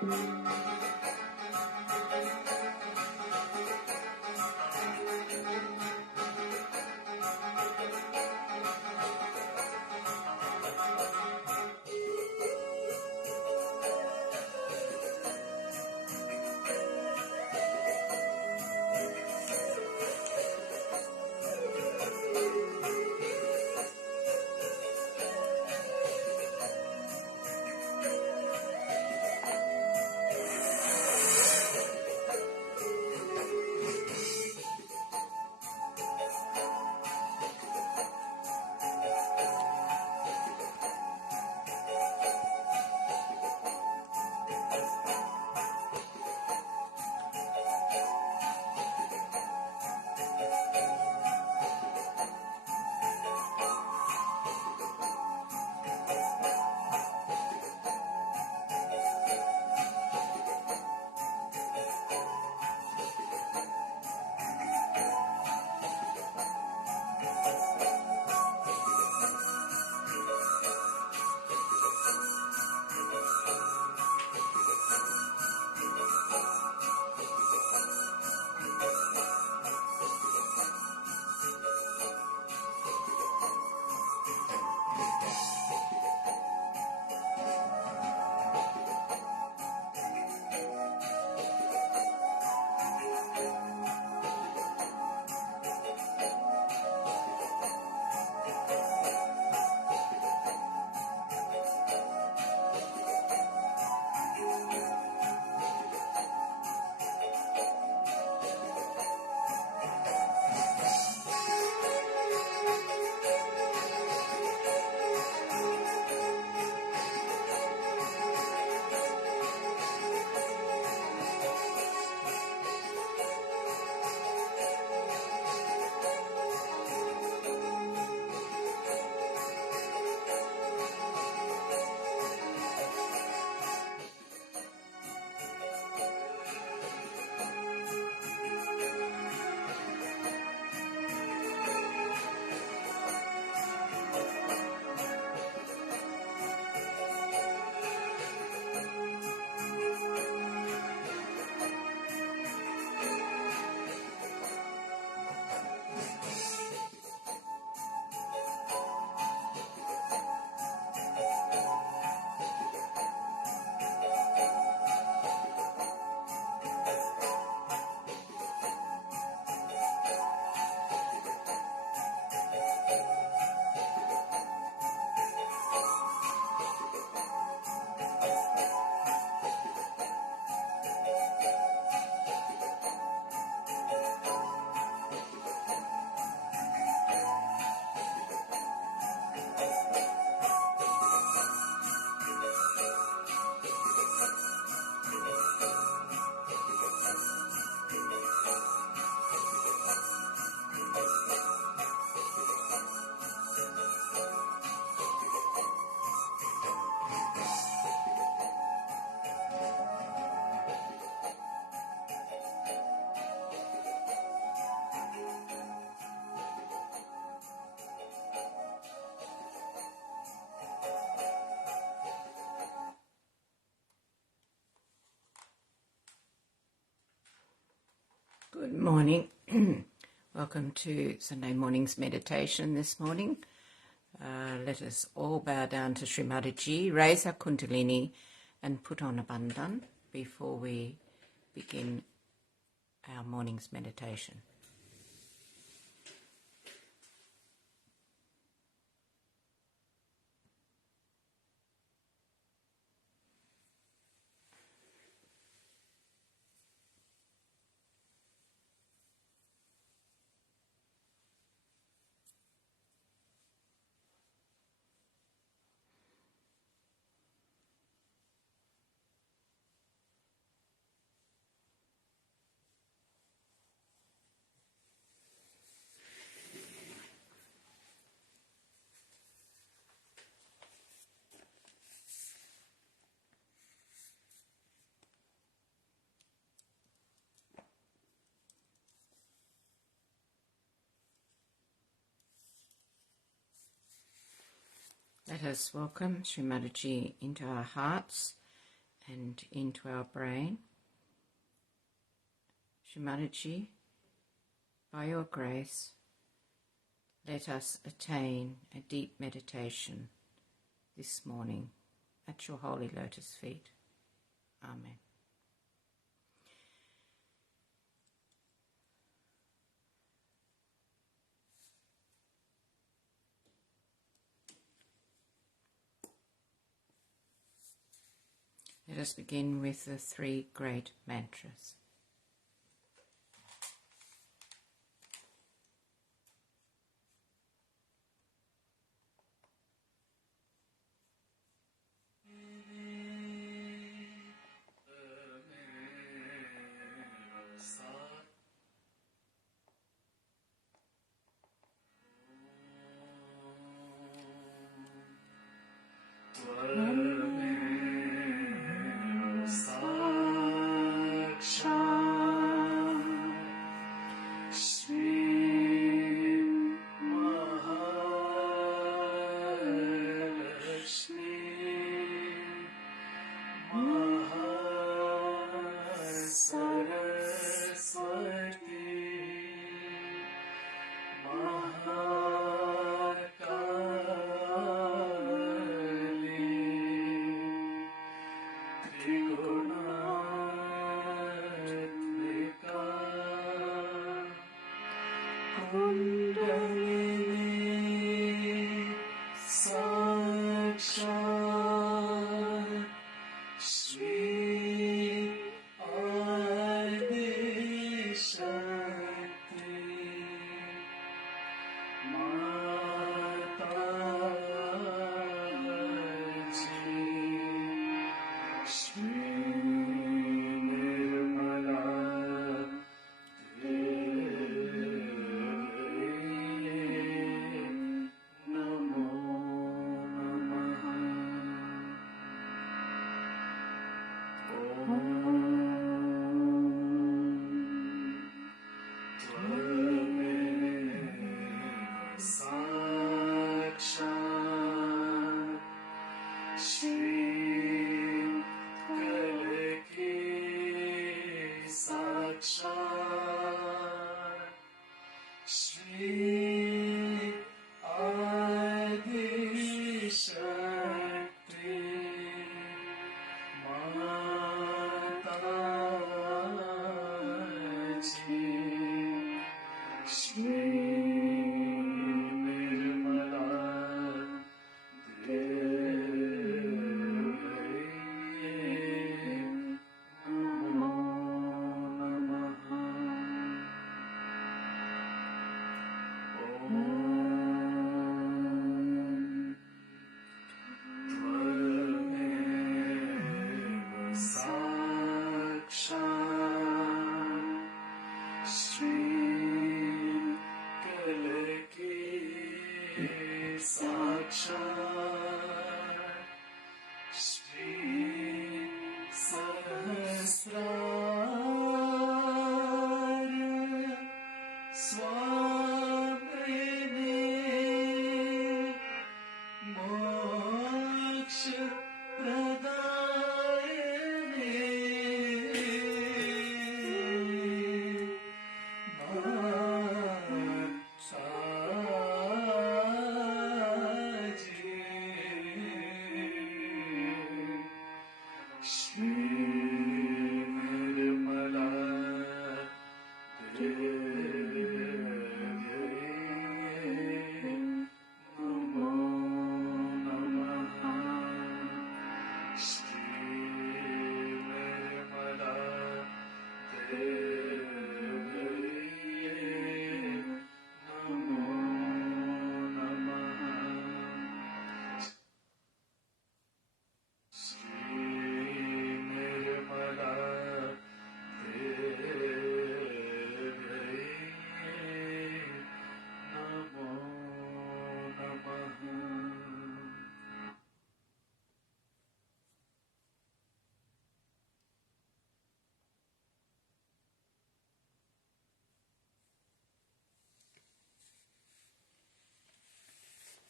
Good morning. Welcome to Sunday morning's meditation this morning. Let us all bow down to Shri Mataji, raise our kundalini and put on a bandhan before we begin our morning's meditation. Let us welcome Shri Mataji into our hearts and into our brain. Shri Mataji, by your grace, let us attain a deep meditation this morning at your holy lotus feet. Amen. Let us begin with the three great mantras.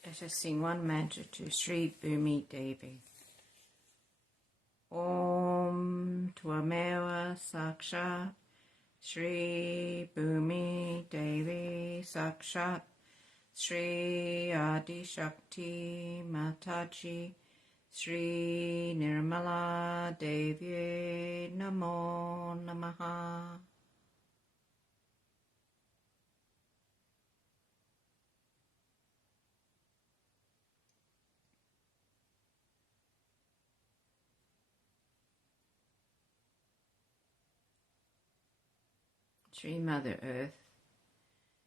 Let us sing one mantra to Shri Bhumi Devi. Om Tvameva Sakshat Shri Bhumi Devi Sakshat Shri Adi Shakti Mataji Shri Nirmala Devi Namo Namaha. Shri Mother Earth,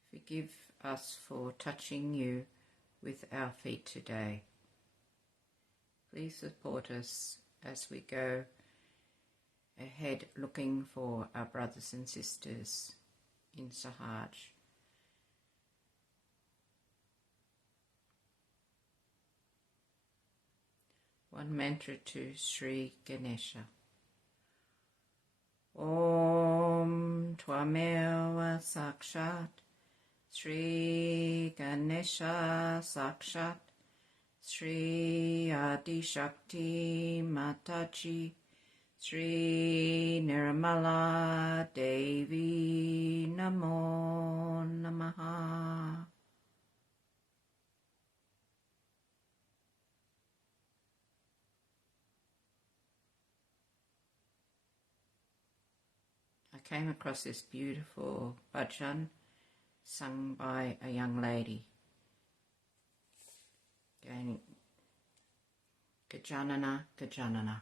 forgive us for touching you with our feet today. Please support us as we go ahead looking for our brothers and sisters in Sahaja. One mantra to Sri Ganesha. Om Tvameva Sakshat Shri Ganesha Sakshat Shri Adi Shakti Mataji Shri Nirmala Devi Namo Namaha. I came across this beautiful bhajan sung by a young lady going Gajanana, Gajanana.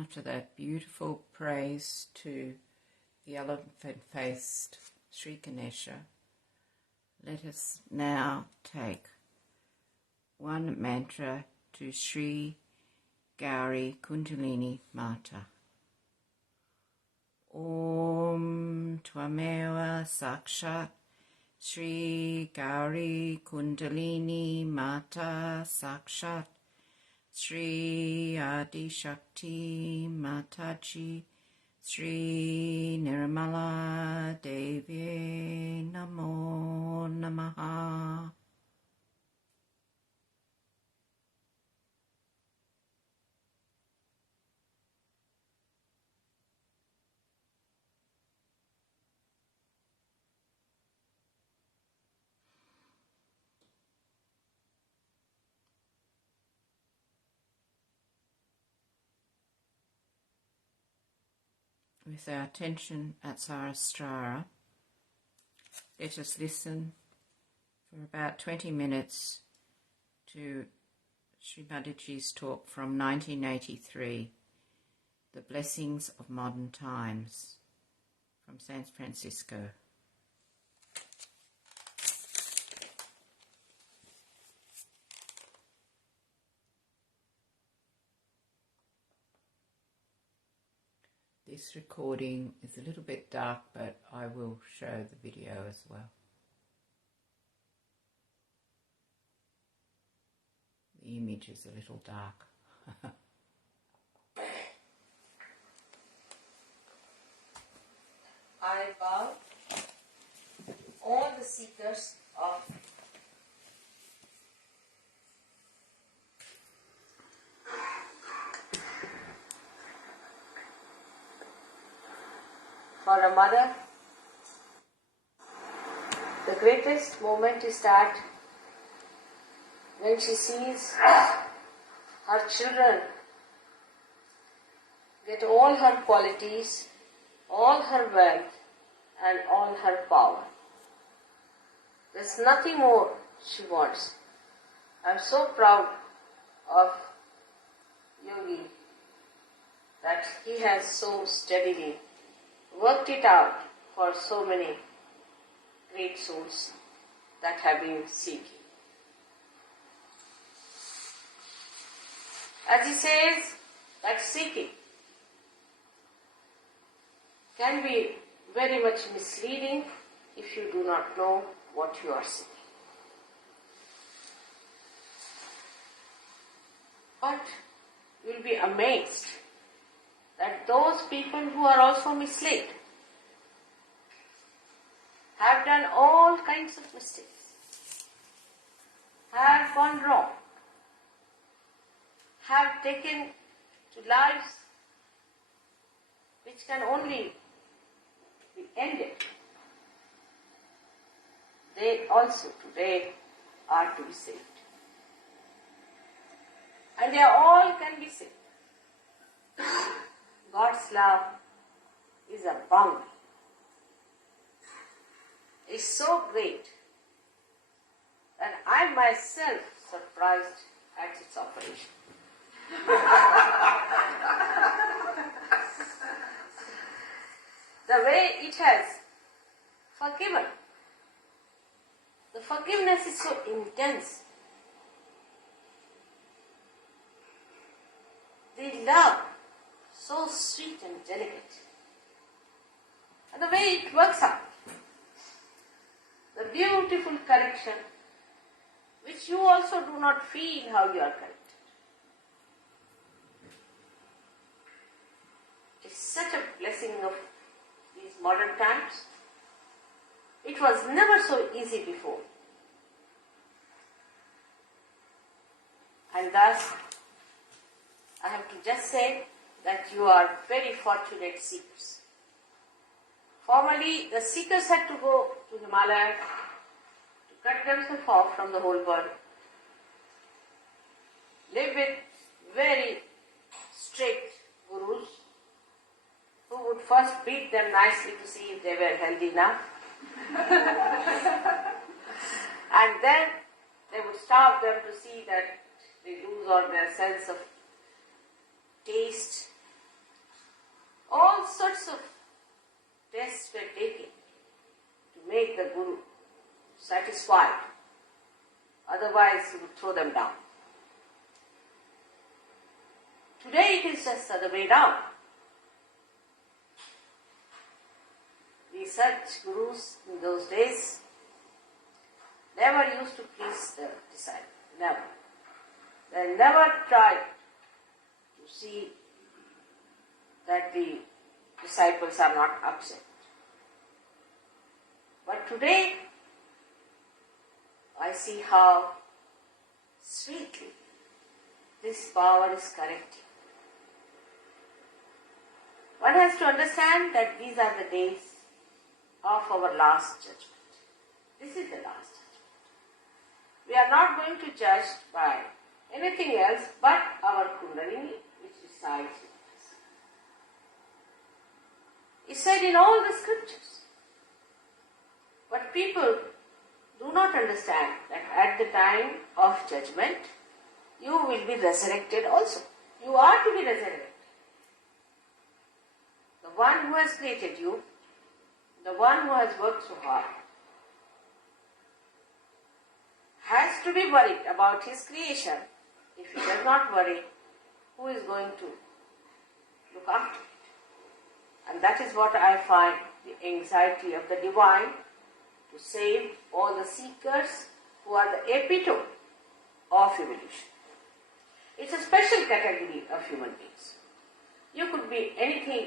After that beautiful praise to the elephant-faced Sri Ganesha, let us now take one mantra to Sri Gauri Kundalini Mata. Om Tvameva Sakshat Sri Gauri Kundalini Mata Sakshat Shri Adi Shakti Mataji Shri Nirmala Devi Namo Namaha. With our attention at Sahasrara, let us listen for about 20 minutes to Shri Mataji's talk from 1983, The Blessings of Modern Times, from San Francisco. This recording is a little bit dark, but I will show the video as well. The image is a little dark. I bow all the seekers of for a mother. The greatest moment is that when she sees her children get all her qualities, all her wealth and all her power. There's nothing more she wants. I'm so proud of Yogi that he has so steadily worked it out for so many great souls that have been seeking. As he says, that seeking can be very much misleading if you do not know what you are seeking. But you will be amazed that those people who are also misled have done all kinds of mistakes, have gone wrong, have taken to lives which can only be ended. They also today are to be saved. And they all can be saved. God's love is a boundary. It's so great that I myself surprised at its operation. The way it has forgiven. The forgiveness is so intense. The love, so sweet and delicate. And the way it works out. The beautiful correction, which you also do not feel how you are corrected. It's such a blessing of these modern times. It was never so easy before. And thus, I have to just say that you are very fortunate seekers. Formerly, the seekers had to go to Himalaya to cut themselves off from the whole world, live with very strict gurus who would first beat them nicely to see if they were healthy enough. And then they would starve them to see that they lose all their sense of taste satisfied. Otherwise, he would throw them down. Today it is just the other way down. The such gurus in those days never used to please the disciple. Never. They never tried to see that the disciples are not upset. But today, I see how sweetly this power is correcting. One has to understand that these are the days of our last judgment. This is the last judgment. We are not going to judge by anything else but our Kundalini which resides in us. It's said in all the scriptures. But people do not understand that at the time of judgment, you will be resurrected also. You are to be resurrected. The one who has created you, the one who has worked so hard, has to be worried about his creation. If he does not worry, who is going to look after it? And that is what I find the anxiety of the divine to save all the seekers who are the epitome of evolution. It's a special category of human beings. You could be anything,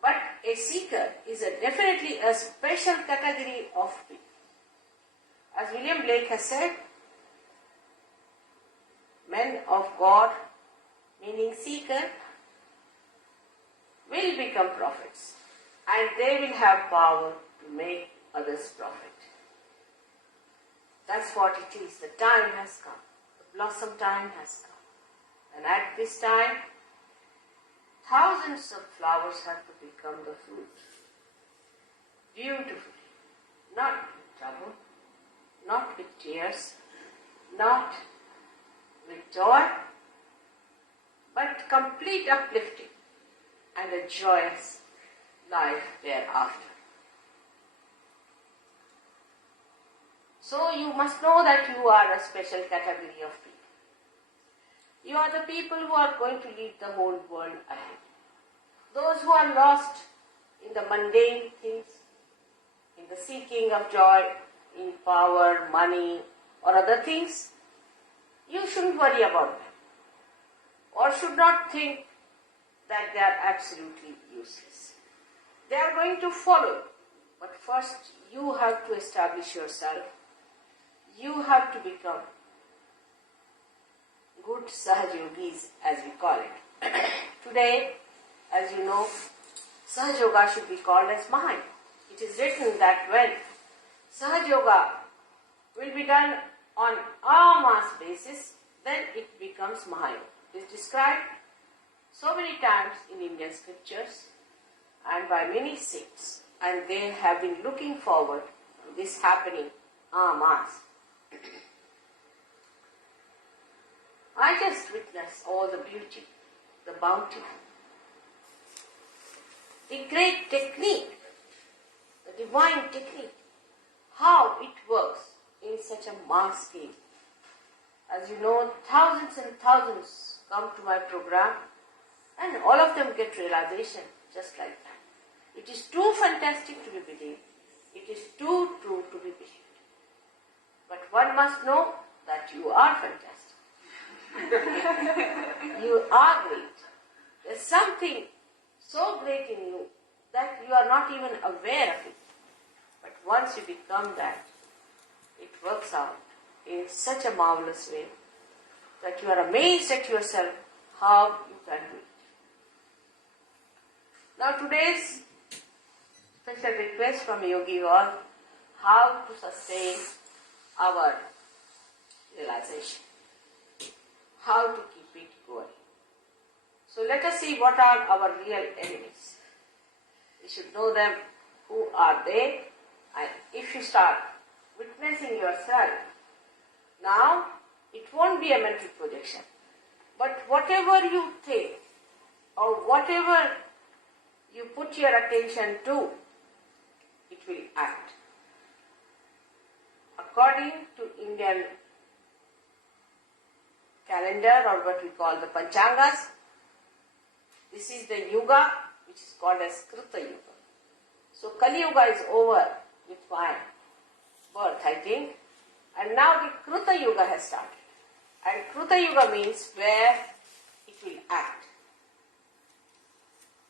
but a seeker is definitely a special category of people. As William Blake has said, men of God, meaning seeker, will become prophets and they will have power to make others profit. That's what it is. The time has come. The blossom time has come. And at this time, thousands of flowers have to become the fruit. Beautifully. Not with trouble, not with tears, not with joy, but complete uplifting and a joyous life thereafter. So you must know that you are a special category of people. You are the people who are going to lead the whole world ahead. Those who are lost in the mundane things, in the seeking of joy, in power, money, or other things, you shouldn't worry about them. Or should not think that they are absolutely useless. They are going to follow. But first, you have to establish yourself. You have to become good Sahaja yogis, as we call it. Today, as you know, Sahaja Yoga should be called as mind. It is written that when Sahaja Yoga will be done on a mass basis, then it becomes Mahayoga. It is described so many times in Indian scriptures and by many sects, and they have been looking forward to this happening en masse. I just witnessed all the beauty, the bounty, the great technique, the divine technique, how it works in such a mass scale. As you know, thousands and thousands come to my program and all of them get realization just like that. It is too fantastic to be believed. It is too true to be believed. But one must know that you are fantastic. You are great. There's something so great in you that you are not even aware of it. But once you become that, it works out in such a marvelous way that you are amazed at yourself how you can do it. Now today's special request from Yogi was how to sustain our realization, how to keep it going. So let us see what are our real enemies. We should know them, who are they, and if you start witnessing yourself, now it won't be a mental projection, but whatever you think or whatever you put your attention to, it will act. according to Indian calendar, or what we call the Panchangas, this is the Yuga which is called as Krita Yuga. So Kali Yuga is over with my birth, I think, and now the Krita Yuga has started. And Krita Yuga means where it will act.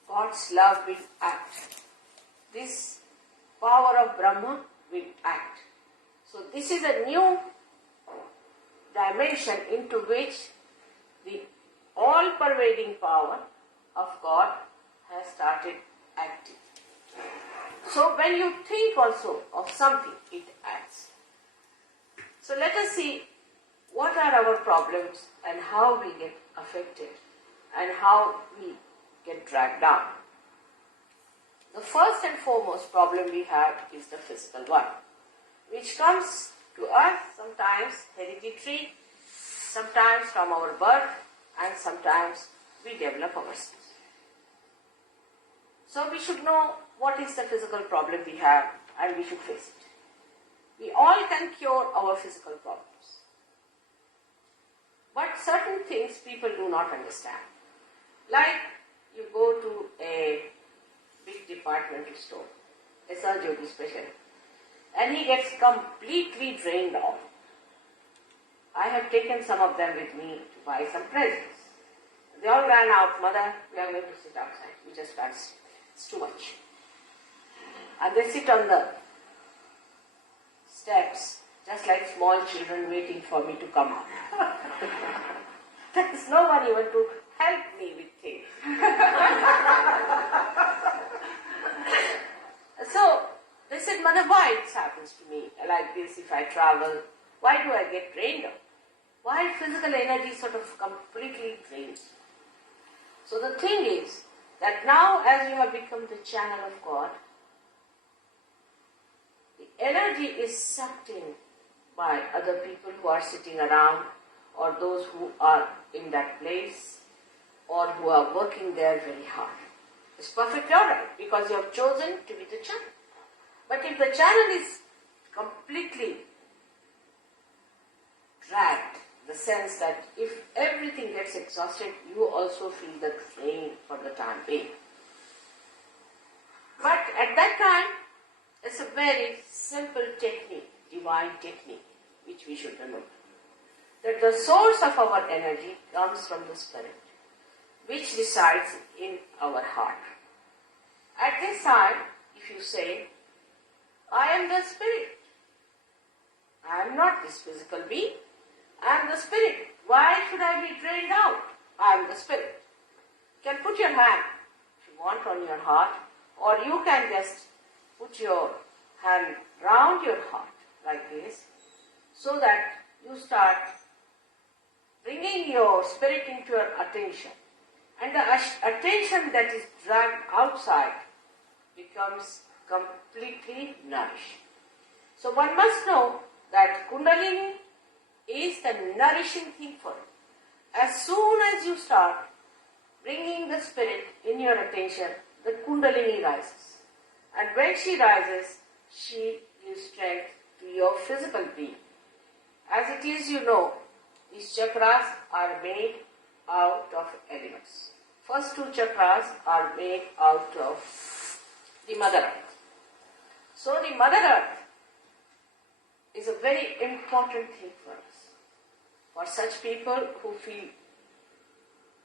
God's love will act. This power of Brahma will act. So this is a new dimension into which the all-pervading power of God has started acting. So when you think also of something, it acts. So let us see what are our problems and how we get affected and how we get dragged down. The first and foremost problem we have is the physical one, which comes to us sometimes hereditary, sometimes from our birth, and sometimes we develop ourselves. So we should know what is the physical problem we have and we should face it. We all can cure our physical problems. But certain things people do not understand. Like you go to a big departmental store, a Sahaja special, and he gets completely drained off. I have taken some of them with me to buy some presents. They all ran out, "Mother, we are going to sit outside. We just can't sit. It's too much." And they sit on the steps, just like small children waiting for me to come out. There is no one even to help me with things. So they said, "Mother, why it happens to me like this if I travel? Why do I get drained out? Why physical energy sort of completely drains?" So the thing is that now as you have become the channel of God, the energy is sucked in by other people who are sitting around, or those who are in that place, or who are working there very hard. It's perfectly alright because you have chosen to be the channel. But if the channel is completely dragged, the sense that if everything gets exhausted, you also feel the drain for the time being. But at that time, it's a very simple technique, divine technique, which we should remember. That the source of our energy comes from the Spirit, which resides in our heart. At this time, if you say, "I am the Spirit, I am not this physical being, I am the Spirit, why should I be drained out? I am the Spirit." You can put your hand, if you want, on your heart, or you can just put your hand round your heart like this, so that you start bringing your spirit into your attention. And the attention that is dragged outside becomes completely nourished. So one must know that Kundalini is the nourishing thing for it. As soon as you start bringing the spirit in your attention, the Kundalini rises. And when she rises, she gives strength to your physical being. As it is, you know, these chakras are made out of elements. First two chakras are made out of the Mother Earth. So the Mother Earth is a very important thing for us. For such people who feel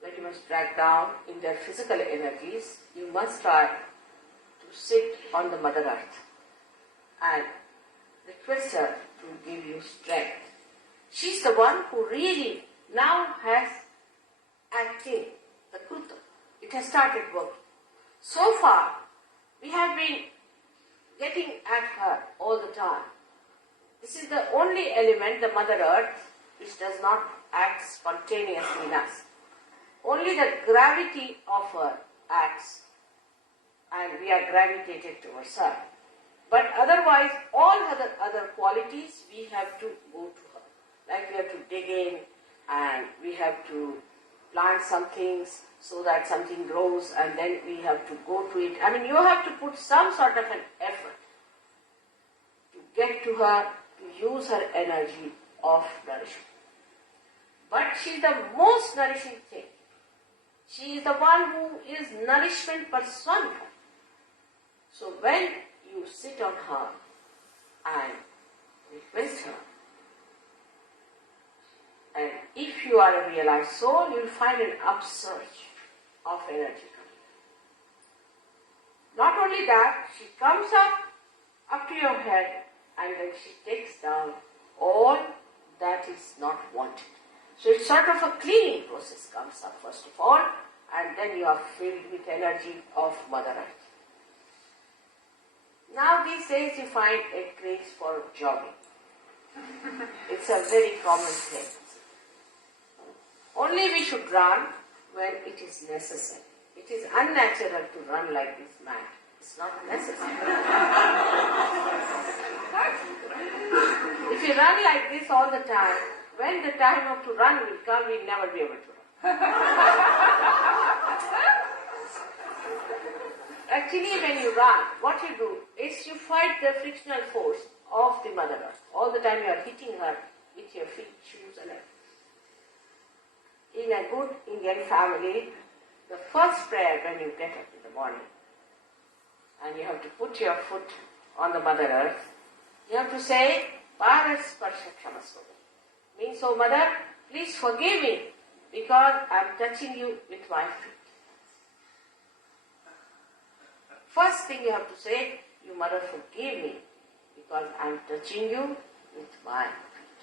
very much dragged down in their physical energies, you must try to sit on the Mother Earth and request her to give you strength. She's the one who really now has acting the Kruta. It has started working. So far, we have been getting at her all the time. This is the only element, the Mother Earth, which does not act spontaneously in us. Only the gravity of her acts, and we are gravitated towards her. But otherwise, all other qualities, we have to go to her. Like we have to dig in, and we have to plant some things so that something grows, and then we have to go to it. I mean, you have to put some sort of an effort to get to her, to use her energy of nourishment. But she is the most nourishing thing. She is the one who is nourishment personified. So when you sit on her and request her, and if you are a realized soul, you will find an upsurge of energy coming. Not only that, she comes up to your head, and then she takes down all that is not wanted. So it's sort of a cleaning process comes up first of all, and then you are filled with energy of Mother Earth. Now these days you find a craze for jogging. It's a very common thing. Only we should run when it is necessary. It is unnatural to run like this man. It's not necessary. If you run like this all the time, when the time of to run will come, we'll never be able to run. Actually, when you run, what you do is you fight the frictional force of the Mother Earth. All the time you are hitting her with your feet, shoes and everything. In a good Indian family, the first prayer when you get up in the morning, and you have to put your foot on the Mother Earth, you have to say, Bharat Sparsha Kshamasvami. Means, oh Mother, please forgive me because I am touching you with my feet. First thing you have to say, you Mother, forgive me because I am touching you with my feet.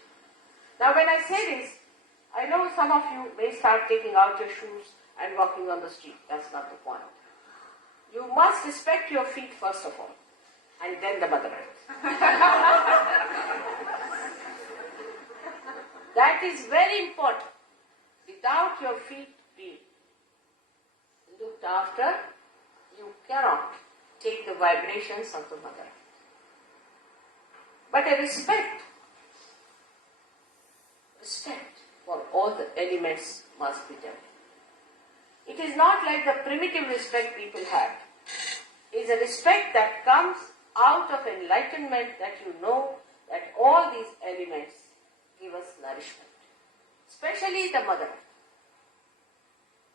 Now when I say this, I know some of you may start taking out your shoes and walking on the street. That's not the point. You must respect your feet first of all, and then the Mother Earth. That is very important. Without your feet being looked after, you cannot take the vibrations of the Mother Earth. But a respect for all the elements must be done. It is not like the primitive respect people have. It is a respect that comes out of enlightenment, that you know that all these elements give us nourishment, especially the Mother Earth.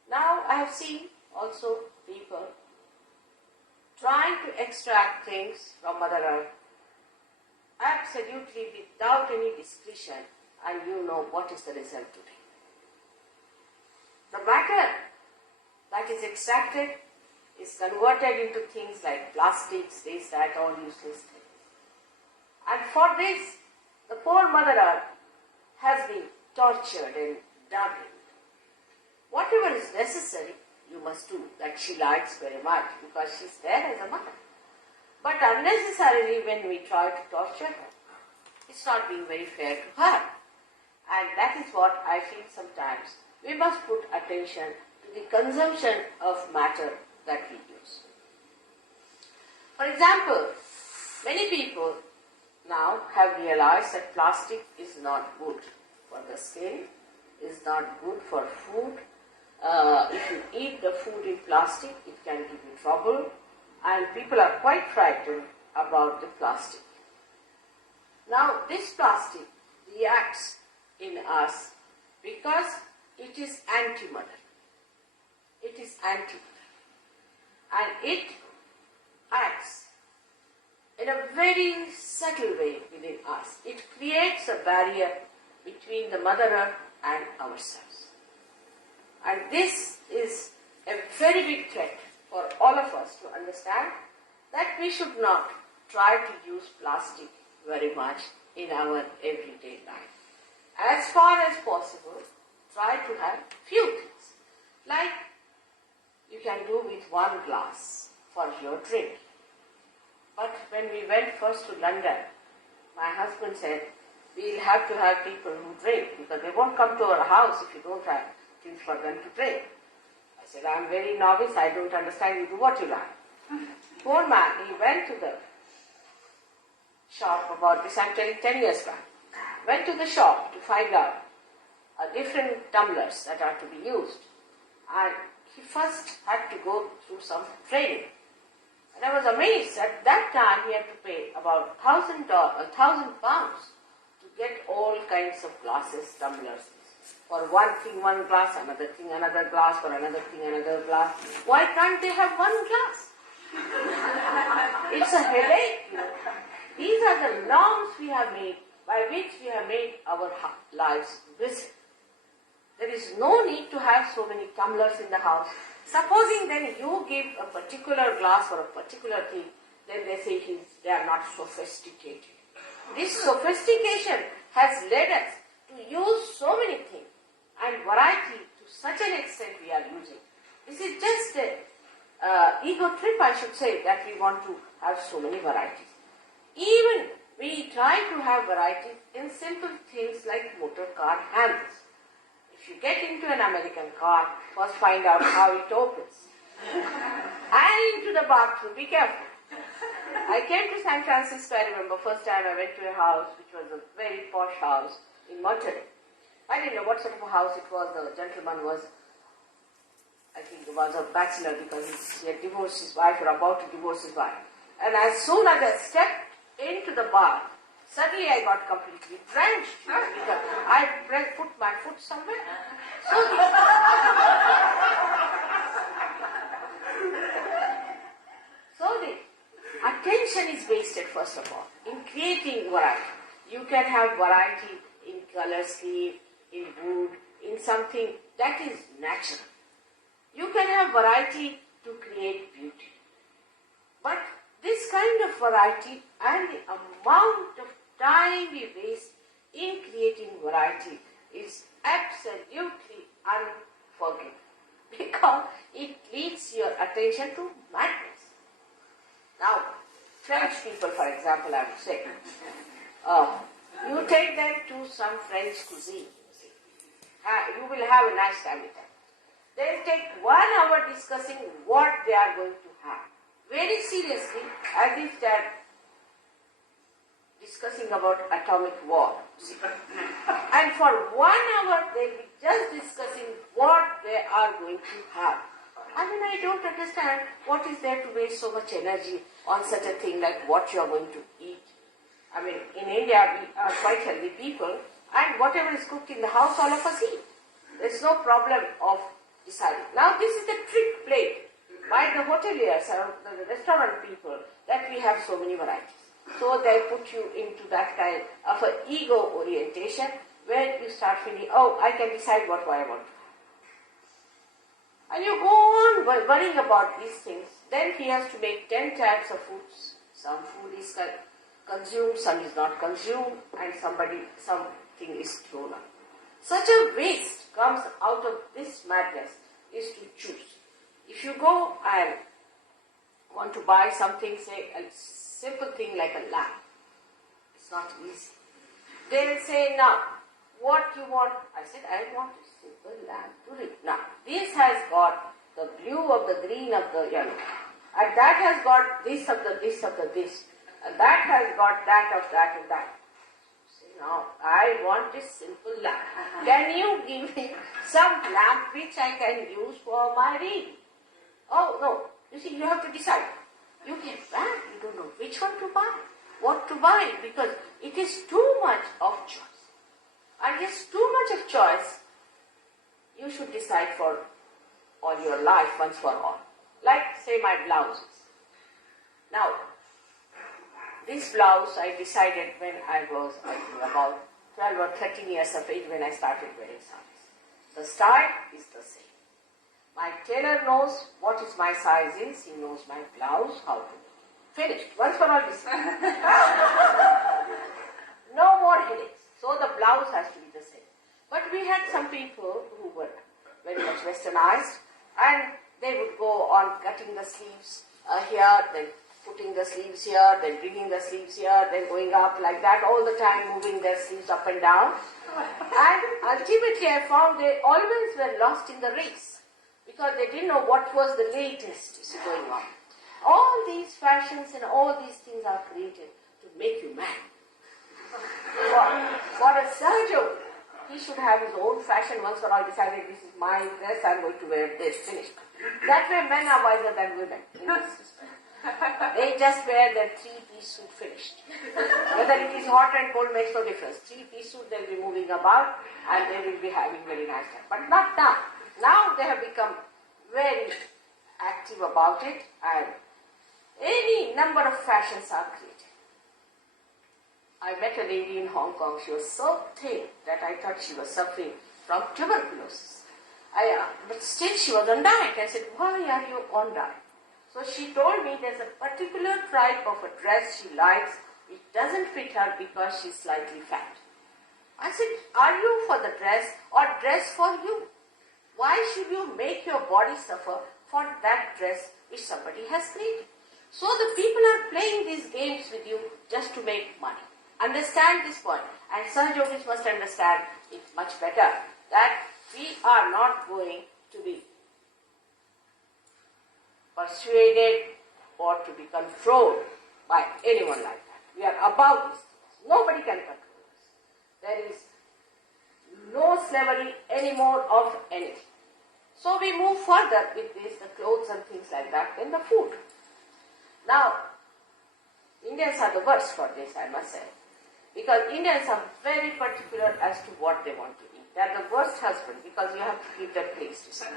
Now I have seen also people trying to extract things from Mother Earth absolutely without any discretion, and you know what is the result today. The matter that is extracted is converted into things like plastics, this, that, all useless things. And for this, the poor Mother Earth has been tortured and dug in. Whatever is necessary, you must do. That she likes very much because she's there as a mother. But unnecessarily, when we try to torture her, it's not being very fair to her. And that is what I feel sometimes. We must put attention to the consumption of matter that we use. For example, many people now have realized that plastic is not good for the skin, is not good for food. If you eat the food in plastic, it can give you trouble, and people are quite frightened about the plastic. Now, this plastic reacts in us because it is anti-mother. It is anti-mother. And it acts in a very subtle way within us. It creates a barrier between the Mother Earth and ourselves. And this is a very big threat for all of us to understand that we should not try to use plastic very much in our everyday life. As far as possible, try to have few things. Like you can do with one glass for your drink. But when we went first to London, my husband said, we'll have to have people who drink because they won't come to our house if you don't have things for them to drink. I said, I'm very novice, I don't understand, you do what you like. Poor man, he went to the shop about this, I'm telling 10 years back. Went to the shop to find out different tumblers that are to be used. And he first had to go through some training. And I was amazed. At that time he had to pay about £1,000 get all kinds of glasses, tumblers. For one thing, one glass, another thing, another glass, for another thing, another glass. Why can't they have one glass? It's a headache, you know. These are the norms we have made, by which we have made our lives busy. There is no need to have so many tumblers in the house. Supposing then you give a particular glass or a particular thing, then they say they are not sophisticated. This sophistication has led us to use so many things and variety to such an extent we are using. This is just an ego trip, I should say, that we want to have so many varieties. Even we try to have varieties in simple things like motor car handles. If you get into an American car, first find out how it opens. And into the bathroom, be careful. I came to San Francisco, I remember, first time I went to a house which was a very posh house in Monterey. I didn't know what sort of a house it was. The gentleman was, I think, was a bachelor because he had divorced his wife or about to divorce his wife. And as soon as I stepped into the bath, suddenly I got completely drenched because I put my foot somewhere. So the attention is wasted, first of all, in creating variety. You can have variety in color scheme, in wood, in something that is natural. You can have variety to create beauty. But this kind of variety and the amount of time we waste in creating variety is absolutely unforgivable because it leads your attention to madness. Now, French people, for example, I would say, you take them to some French cuisine, you will have a nice time with them. They'll take 1 hour discussing what they are going to have. Very seriously, as if they are discussing about atomic war. And for 1 hour, they'll be just discussing what they are going to have. I mean, I don't understand what is there to waste so much energy on such a thing like what you are going to eat. I mean, in India, we are quite healthy people, and whatever is cooked in the house, all of us eat. There's no problem of deciding. Now, this is the trick played by the hoteliers or the restaurant people that we have so many varieties. So they put you into that kind of an ego orientation where you start feeling, oh, I can decide what I want to have. And you go on worrying about these things. Then he has to make 10 types of foods. Some food is consumed, some is not consumed, and something is thrown out. Such a waste comes out of this madness is to choose. If you go and want to buy something, say a simple thing like a lamp, it's not easy. They will say, now, what you want? I said, I want a simple lamp to read. Now, this has got the blue of the green of the yellow, and that has got this of the this of the this, and that has got that of that and that. Now, I want a simple lamp. Can you give me some lamp which I can use for my reading? Oh, no. You see, you have to decide. You get back. You don't know which one to buy, what to buy, because it is too much of choice. And it's too much of choice. You should decide for all your life once for all. Like, say, my blouses. Now, this blouse I decided when I was, I think, about 12 or 13 years of age when I started wearing sarees. The style is the same. My tailor knows what is my size is. He knows my blouse, how to do it. Finished. Once for all this. No more headaches. So the blouse has to be the same. But we had some people who were very much westernized, and they would go on cutting the sleeves here, then putting the sleeves here, then bringing the sleeves here, then going up like that all the time, moving their sleeves up and down. And ultimately I found they always were lost in the race because they didn't know what was the latest going on. All these fashions and all these things are created to make you mad. For a Sahaja, he should have his own fashion once for all, decided this is my dress, I'm going to wear this, finished. That way men are wiser than women in this respect. They just wear their three-piece suit finished. Whether it is hot and cold makes no difference. Three-piece suit they'll be moving about and they will be having very nice time. But not now. Now they have become very active about it and any number of fashions are created. I met a lady in Hong Kong. She was so thin that I thought she was suffering from tuberculosis. But still she was on diet. I said, why are you on diet? So she told me there's a particular type of a dress she likes. It doesn't fit her because she's slightly fat. I said, are you for the dress or dress for you? Why should you make your body suffer for that dress which somebody has created? So the people are playing these games with you just to make money. Understand this point. And Sahajogis must understand it much better that we are not going to be persuaded or to be controlled by anyone like that. We are above these things. Nobody can control us. There is no slavery anymore of anything. So we move further with this, the clothes and things like that, then the food. Now, Indians are the worst for this, I must say. Because Indians are very particular as to what they want to eat. They are the worst husband because you have to give them things to see.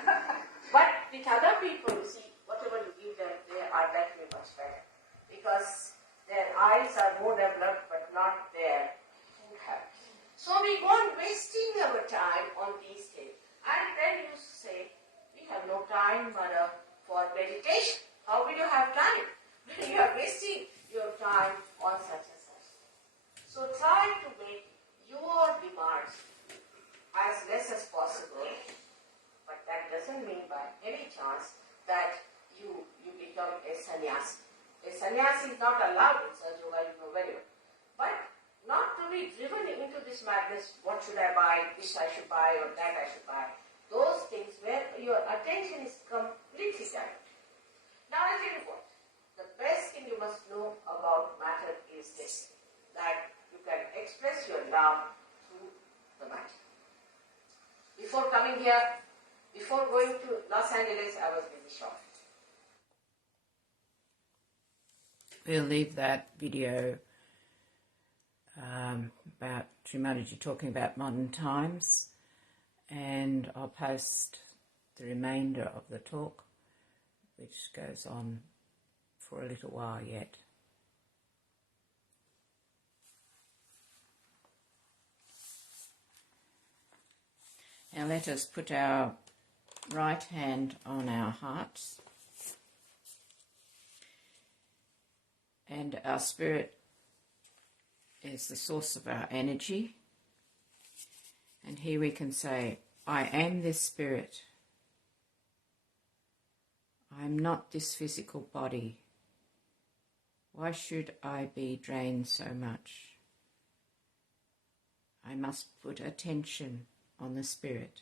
But with other people, you see, whatever you give them, they are likely much better. Because their eyes are more developed, but not their food habits. So we go on wasting our time on these things. And then you say, we have no time, mother, for meditation. How will you have time when you are wasting your time on such and such? So try to make your demands as less as possible, but that doesn't mean by any chance that you become a sannyasi. A sannyasi is not allowed in Sahaja Yoga, you know very well. But not to be driven into this madness, what should I buy, this I should buy, or that I should buy. Those things where your attention is completely diverted. Now I'll tell you what. The best thing you must know about matter is this, that you can express your love through the matter. Before coming here, before going to Los Angeles, I was busy shopping. We'll leave that video about Shri Mataji talking about modern times, and I'll post the remainder of the talk, which goes on for a little while yet. Now let us put our right hand on our hearts, and our spirit is the source of our energy, and here we can say, I am this spirit. I am not this physical body. Why should I be drained so much? I must put attention on the spirit.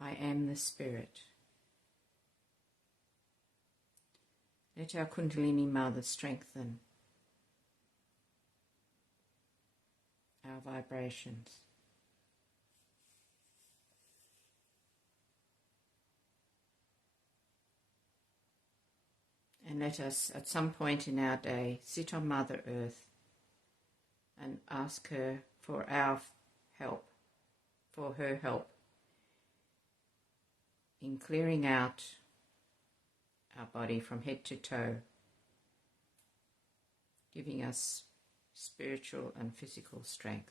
I am the spirit. Let our Kundalini Mother strengthen our vibrations. And let us, at some point in our day, sit on Mother Earth and ask her for our help, for her help in clearing out our body from head to toe, giving us spiritual and physical strength.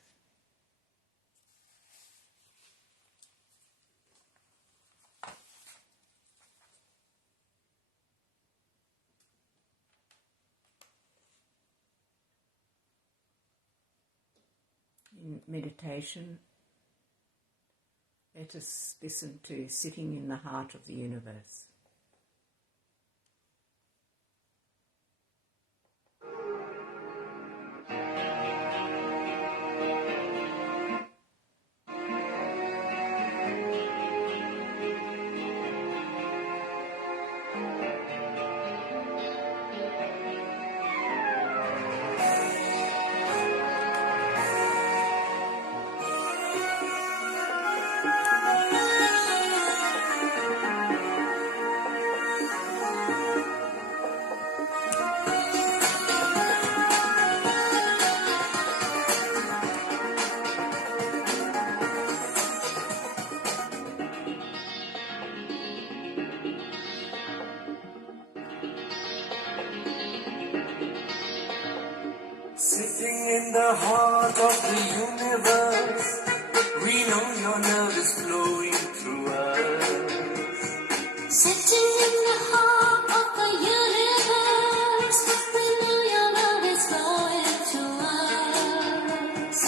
In meditation, let us listen to sitting in the heart of the universe. Sitting in the heart of the universe, we know your love is flowing through us. Sitting in the heart of the universe, we know your love is flowing through us.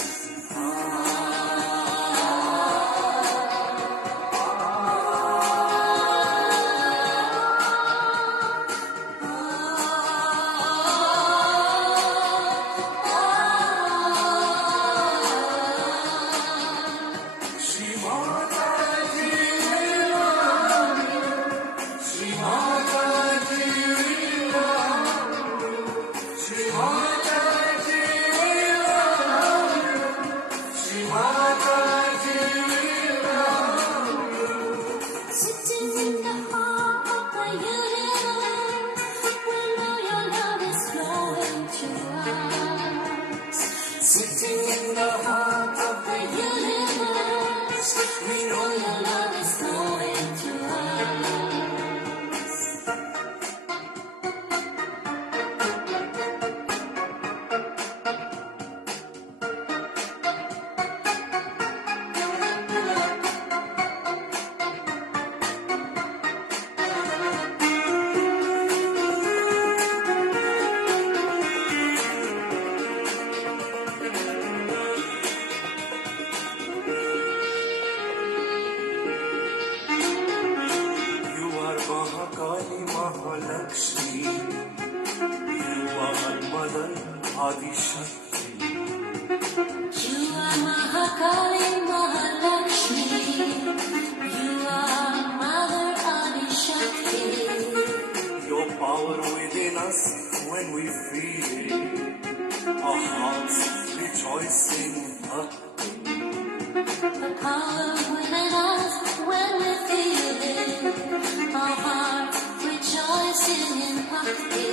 Shri Mataji, we love you. Shri Mataji, we love you. Shri Mataji, we love you. Shri Mataji, we love you. Sitting in the heart of the universe, we know your love is flowing through us. Sitting in the heart of the Universe, we know your love is flowing through us. You are Mahakali Mahalakshmi. You are Mother Adi Shakti. You are Mahakali Mahalakshmi. You are Mother Adi Shakti. Your power within us when we feel it. Our hearts rejoicing bhakti. The power within us when we feel it. Our hearts rejoicing in bhakti.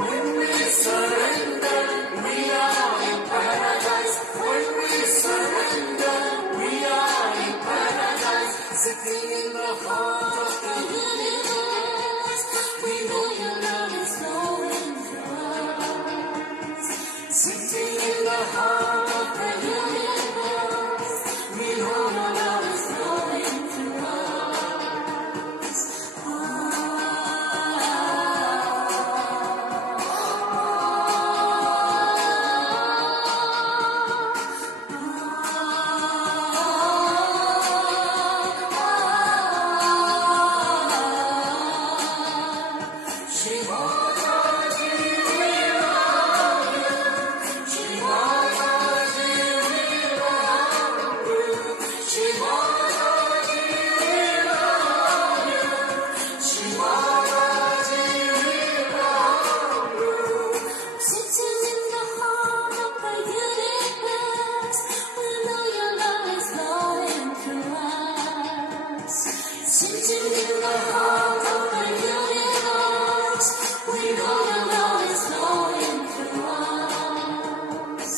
When we surrender, we are in paradise. When we surrender, we are in paradise. Sitting in the heart of the Universe, we know your love is flowing through us. Sitting in the heart of the universe, we know your love is flowing through us. Shri Mataji, we love you. Shri Mataji, we love you. Shri Mataji, we love you. Shri Mataji, we love you. Sitting in the heart of the universe, we know your love is flowing through us. Sitting in the heart of the universe, we know your love is flowing through us.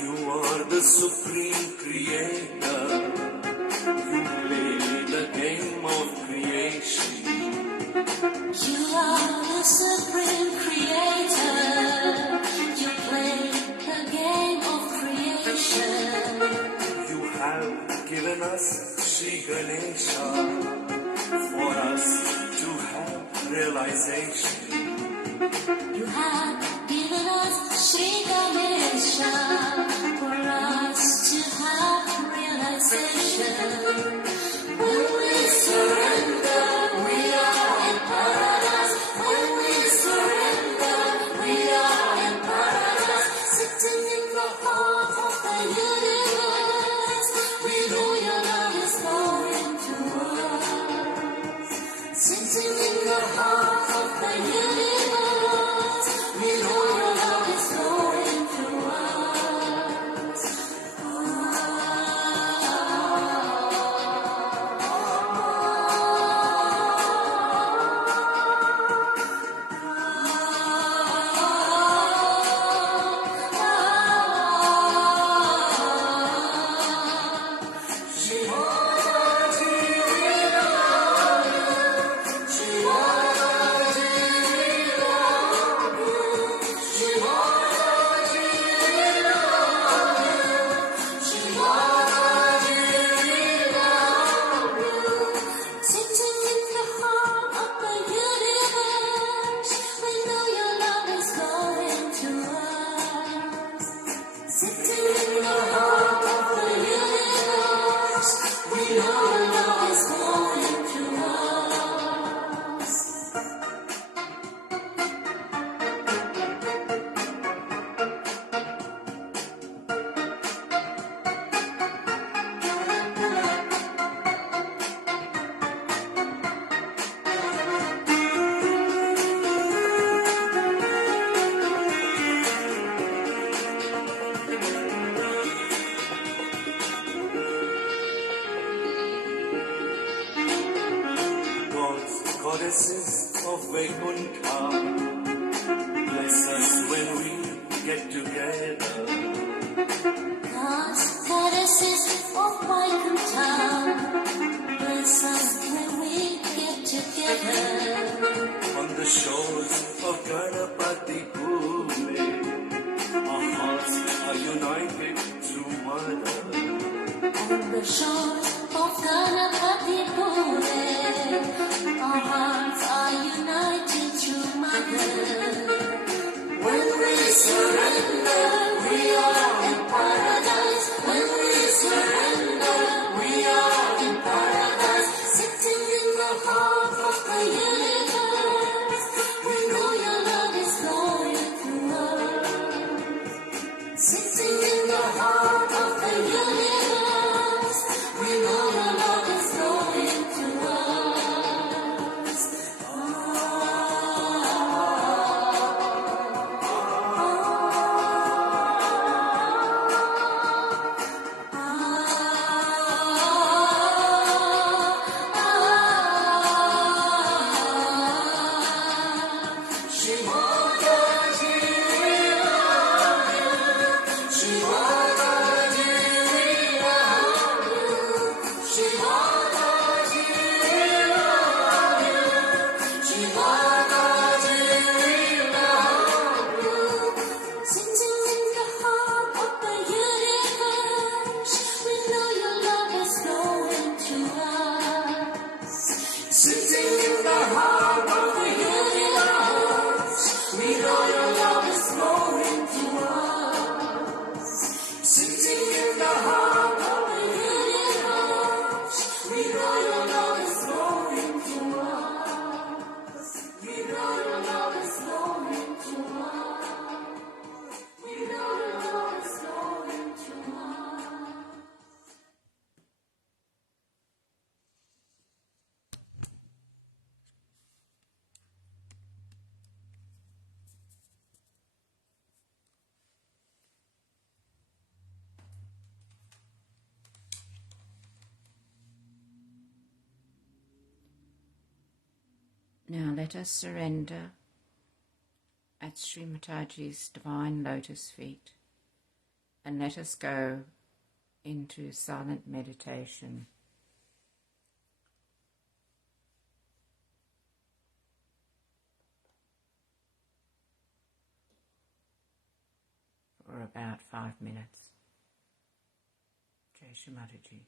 You are the supreme creator. You play the game of creation. You are the supreme creator. You play the game of creation. You have given us Shri Ganesha for us to have realization. You have given us Shri Ganesha for us to have realization. When we surrender, we are in paradise. When we surrender, we are in paradise. Sitting in the heart of the universe, we know your love is flowing through us. Sitting in the heart of the universe, we know your love is flowing through us. goddesses of Vaikuntha, bless us when we get together. God's goddesses of Vaikuntha, bless us when we get together. On the shores of Ganapati Pune, our hearts are united through mother. On the shores of Ganapati Pune, our hearts are united through mother. When we surrender, we are in paradise. When we surrender, we are in paradise. Sitting in the heart of the universe, we know your love is flowing through us. Sitting in the heart of the universe, we know your love is flowing through us. Shri Mataji, we love you. Shri Mataji, we love you. Shri Mataji, we love you. Shri Mataji, we love you. Sitting in the heart of the universe, we know your love is flowing through us. Sitting in the heart of the universe, we know your love is flowing through us. Sitting in the heart of the universe, we know your love is flowing through us. We know your love is flowing through us. We know your love is flowing through us. Now let us surrender at Shri Mataji's divine lotus feet, and let us go into silent meditation. For about 5 minutes. Jai Shri Mataji.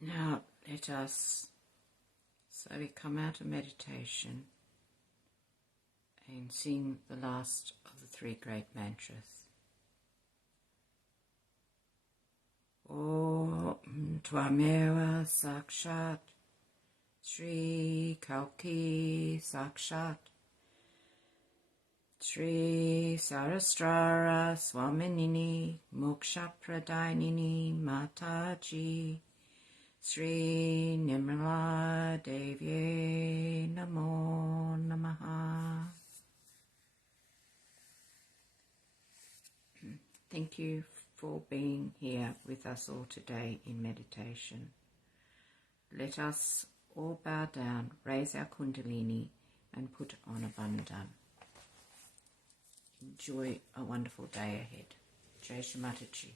Now let us slowly come out of meditation and sing the last of the three great mantras. Om Tvameva Sakshat Shri Kalki Sakshat Shri Saraswara Swaminini Moksha Pradainini Mataji Shri Nirmala Devi Namo Namaha. Thank you for being here with us all today in meditation. Let us all bow down, raise our kundalini and put on a bandhan. Enjoy a wonderful day ahead. Jai Shri Mataji.